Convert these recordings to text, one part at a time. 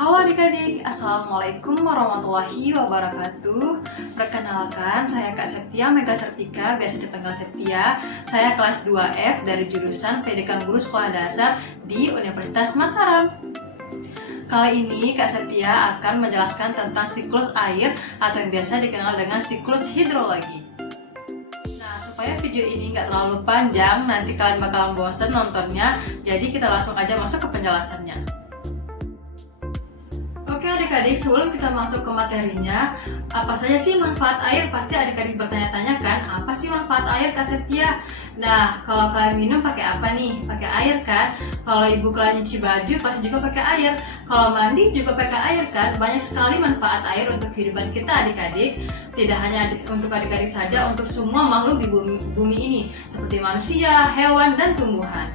Halo adik-adik, Assalamualaikum warahmatullahi wabarakatuh. Perkenalkan, saya Kak Septia Mega Sertika, biasa dipanggil Septia. Saya kelas 2F dari jurusan Pendidikan Guru Sekolah Dasar di Universitas Mataram. Kali ini Kak Septia akan menjelaskan tentang siklus air atau yang biasa dikenal dengan siklus hidrologi. Nah, supaya video ini nggak terlalu panjang, nanti kalian bakalan bosen nontonnya, jadi kita langsung aja masuk ke penjelasannya. Oke adik-adik, sebelum kita masuk ke materinya, apa saja sih manfaat air? Pasti adik-adik bertanya-tanya kan, apa sih manfaat air Kak Septia? Nah, kalau kalian minum pakai apa nih? Pakai air kan? Kalau ibu kalian nyuci baju pasti juga pakai air. Kalau mandi juga pakai air kan? Banyak sekali manfaat air untuk kehidupan kita adik-adik. Tidak hanya untuk adik-adik saja, untuk semua makhluk di bumi ini, seperti manusia, hewan, dan tumbuhan.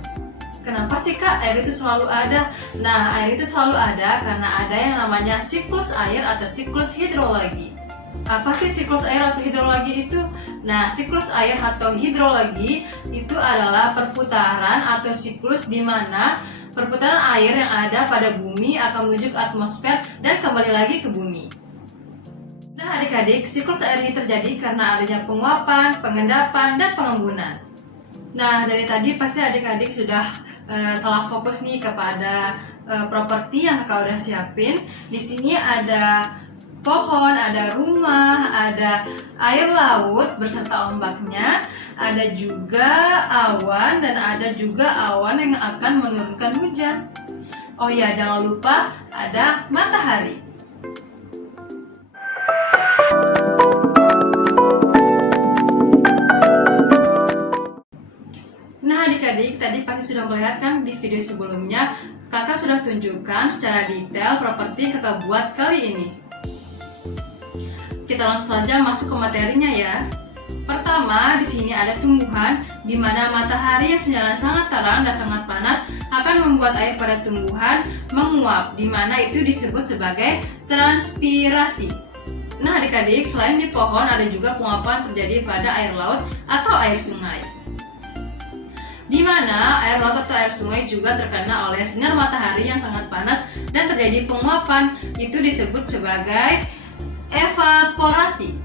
Kenapa sih Kak air itu selalu ada? Nah, air itu selalu ada karena ada yang namanya siklus air atau siklus hidrologi. Apa sih siklus air atau hidrologi itu? Nah, siklus air atau hidrologi itu adalah perputaran atau siklus di mana perputaran air yang ada pada bumi akan menuju ke atmosfer dan kembali lagi ke bumi. Nah adik-adik, siklus air ini terjadi karena adanya penguapan, pengendapan, dan pengembunan. Nah, dari tadi pasti adik-adik sudah salah fokus nih kepada properti yang kakak udah siapin. Di sini ada pohon, ada rumah, ada air laut beserta ombaknya, ada juga awan dan ada juga awan yang akan menurunkan hujan. Oh iya, jangan lupa ada matahari. Nah adik-adik, tadi pasti sudah melihat kan di video sebelumnya, kakak sudah tunjukkan secara detail properti kakak buat kali ini. Kita langsung saja masuk ke materinya ya. Pertama, di sini ada tumbuhan, di mana matahari yang sinyalnya sangat terang dan sangat panas akan membuat air pada tumbuhan menguap, di mana itu disebut sebagai transpirasi. Nah adik-adik, selain di pohon ada juga penguapan terjadi pada air laut atau air sungai, di mana air laut atau air sungai juga terkena oleh sinar matahari yang sangat panas dan terjadi penguapan, itu disebut sebagai evaporasi.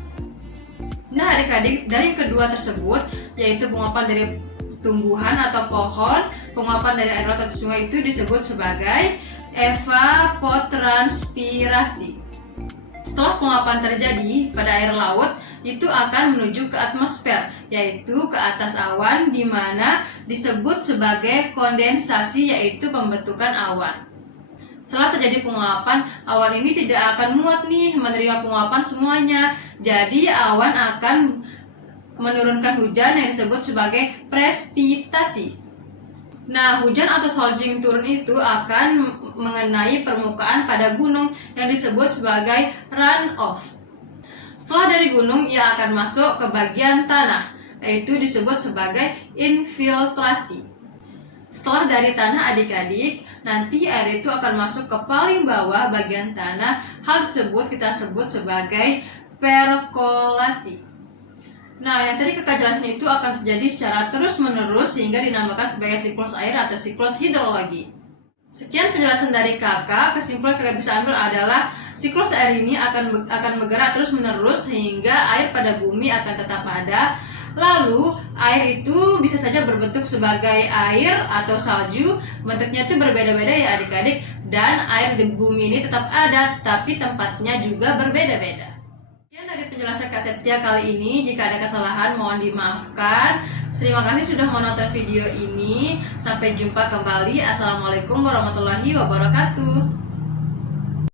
Nah adik-adik, dari kedua tersebut, yaitu penguapan dari tumbuhan atau pohon, penguapan dari air laut atau sungai, itu disebut sebagai evapotranspirasi. Setelah penguapan terjadi pada air laut, itu akan menuju ke atmosfer, yaitu ke atas awan, di mana disebut sebagai kondensasi, yaitu pembentukan awan. Setelah terjadi penguapan, awan ini tidak akan muat nih menerima penguapan semuanya. Jadi awan akan menurunkan hujan yang disebut sebagai presipitasi. Nah, hujan atau salju yang turun itu akan mengenai permukaan pada gunung yang disebut sebagai runoff. Setelah dari gunung, ia akan masuk ke bagian tanah, yaitu disebut sebagai infiltrasi. Setelah dari tanah adik-adik, nanti air itu akan masuk ke paling bawah bagian tanah. Hal tersebut kita sebut sebagai perkolasi. Nah, yang tadi kakak jelasin itu akan terjadi secara terus-menerus sehingga dinamakan sebagai siklus air atau siklus hidrologi. Sekian penjelasan dari kakak. Kesimpulan kakak bisa ambil adalah siklus air ini akan bergerak terus-menerus sehingga air pada bumi akan tetap ada. Lalu air itu bisa saja berbentuk sebagai air atau salju. Bentuknya itu berbeda-beda ya adik-adik. Dan air di bumi ini tetap ada, tapi tempatnya juga berbeda-beda. Sekian dari penjelasan Kak Septia kali ini. Jika ada kesalahan mohon dimaafkan. Terima kasih sudah menonton video ini. Sampai jumpa kembali. Assalamualaikum warahmatullahi wabarakatuh.